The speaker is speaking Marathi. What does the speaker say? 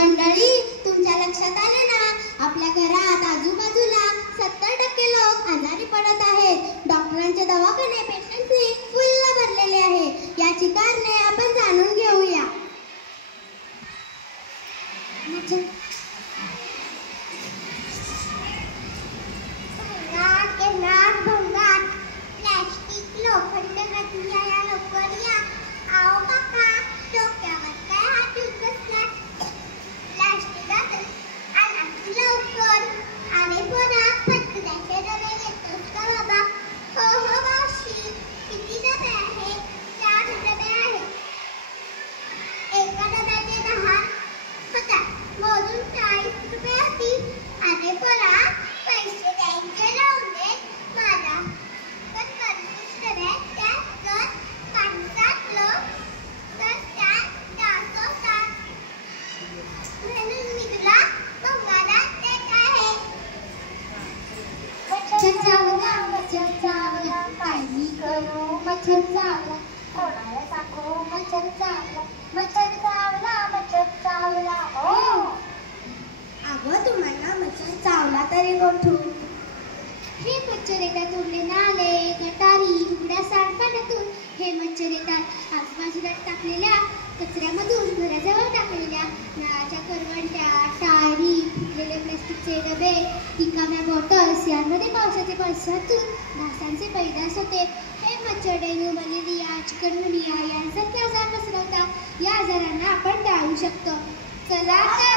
मंडळी, तुमच्या लक्षात आले ना, आपल्या घरात आजूबाजूला 70% लोक आजारी पडत आहेत. डॉक्टरांचे दवाखाने पेशंटने फुल्ल भरलेले आहे. याची कारणे आपण जाणून घेऊया. प्लास्टिक, लोखंड, नदिया या लवकर या. आओ काका, डोक्यावर काय हात येऊन बसला? प्लास्टिकात आला की लवकर. अरे पोरा, पत्र्याचे डबे घेतोस का बाबा? हो हो मावशी. किती डबे आहेत? 4 डबे आहेत. एका डब्याचे 10 होतात. मोजून 40 रुपये होतील. अरे पोरा, पैसे द्यायचे राहून दे. मला पण 25 डबे आहेत. त्यात जर 5-7 लोक तर त्यात 400 होतात. म्हणून मी तुला तुम्हाला देत आहे. मच्छर चावला, काय मी करू? मच्छर चावला, कोणाला सांगू? मच्छर चावला, मच्छर चावला. ओ अगं, तुम्हाला मच्छर चावला तरी कोठून? हे मच्छर येतात उरले नाले, गटारी, उघड्या सांडपाण्यातून. हे मच्छर येतात आजूबाजूला टाकलेल्या कचऱ्यामधून, घराजवळ टाकलेल्या नळाच्या करवंट्या, टाळी, फुटलेले प्लास्टिकचे डबे, रिकाम्या बॉटल्स यांमध्ये पावसाचे पावसातून डासांचे पैदास होते. हे मच्छर डेंग्यू, मलेरिया, चिकनगुनिया यांसारखे आजार पसरवतात. या आजारांना आपण टाळू शकतो. चला तर